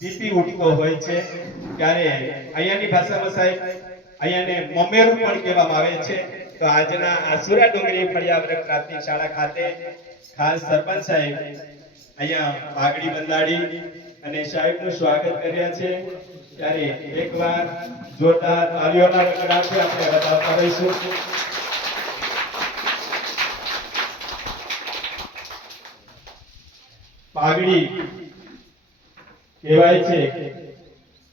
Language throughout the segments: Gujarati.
બીપી ઉઠતો હોય છે ત્યારે અહીંયાની ભાષામાં સાહેબ અહીંયાને મમેરું પણ કહેવામાં આવે છે। તો આજના આસુરા ડુંગરી ફળિયા પ્રાથમિક શાળા ખાતે ખાસ સરપંચ સાહેબ અહીંયા પાઘડી બંધાડી અને સાહેબનું સ્વાગત કર્યા છે। ત્યારે એકવાર જોરદાર તાળીઓના ગગડાથી આપણે વધાવતા રહીશું। પાઘડી કહેવાય છે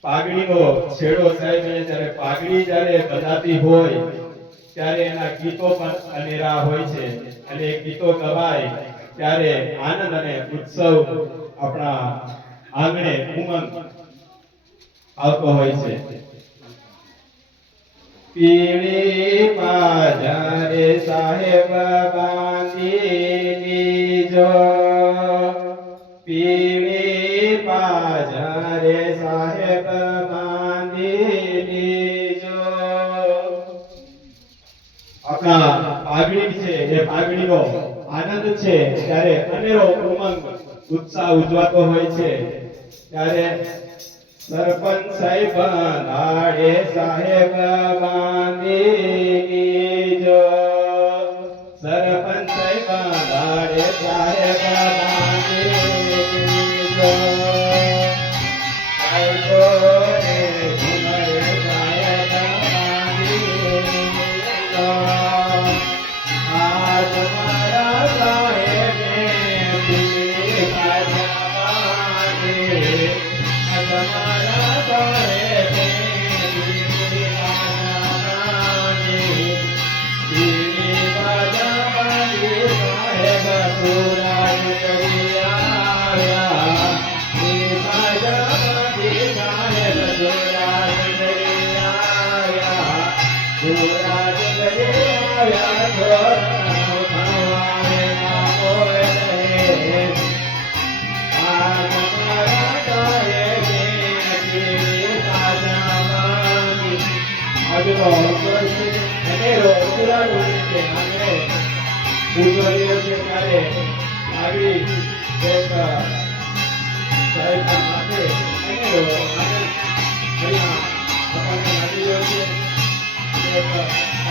પાઘડીનો છેડો સાહેબ જ્યારે પાઘડી જ્યારે બંધાતી હોય ત્યારે એના ગીતો પણ અનેરા હોય છે અને ગીતો ગવાય ત્યારે આનંદ અને ઉત્સવ આપણા આંગણે ઉમંગ આવતો હોય છે। પીળી પાજારે સાહેબ બાંધી દીજો, પીળી પાજારે સાહેબ બાંધી દીજો। આપણા પાઘડી છે એ પાઘડીનો આનંદ છે ત્યારે અનેરો ઉમંગ ઉત્સાહ ઉજવાતો હોય છે। ત્યારે સરપંચ સાહેબ લાડે સાહેબ બાંધી દીજો, સરપંચ સાહેબ લાડે સાહેબ બાંધી દીજો।